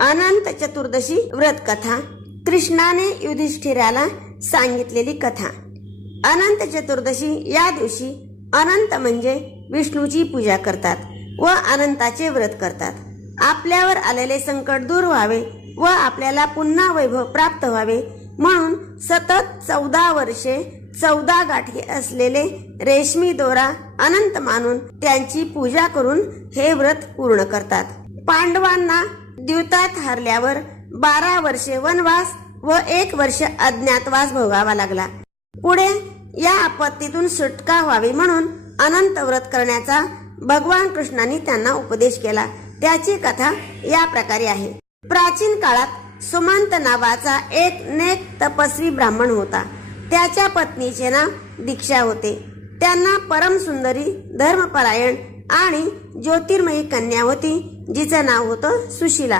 अनंत चतुर्दशी व्रत कथा, कृष्णाने युधिष्ठिराला सांगितलेली कथा। अनंत चतुर्दशी या दिवशी अनंत म्हणजे विष्णूची पूजा करतात व अनंताचे व्रत करतात। आपल्यावर आलेले संकट दूर व्हावे व आपल्याला पुन्हा वैभव प्राप्त व्हावे म्हणून सतत 14 वर्षे 14 गाठी असलेले रेशमी दोरा अनंत मानून त्यांची पूजा करून हे व्रत पूर्ण करतात। पांडवांना द्यूतात हरल्यावर 12 वर्षे वनवास व 1 वर्ष अज्ञातवास भोगावा लागला। पुढे या आपत्तीतून सुटका व्हावी म्हणून अनंत व्रत करण्याचा भगवान कृष्णांनी त्यांना उपदेश केला। त्याची कथा या प्रकारे आहे। प्राचीन काळात सुमंत नावाचा एक नेक तपस्वी ब्राह्मण होता। त्याच्या पत्नीचे नाव दीक्षा होते। त्यांना परम सुंदरी, धर्मपरायण आणि ज्योतिर्मयी कन्या होती, जिचे नाव होतं सुशीला।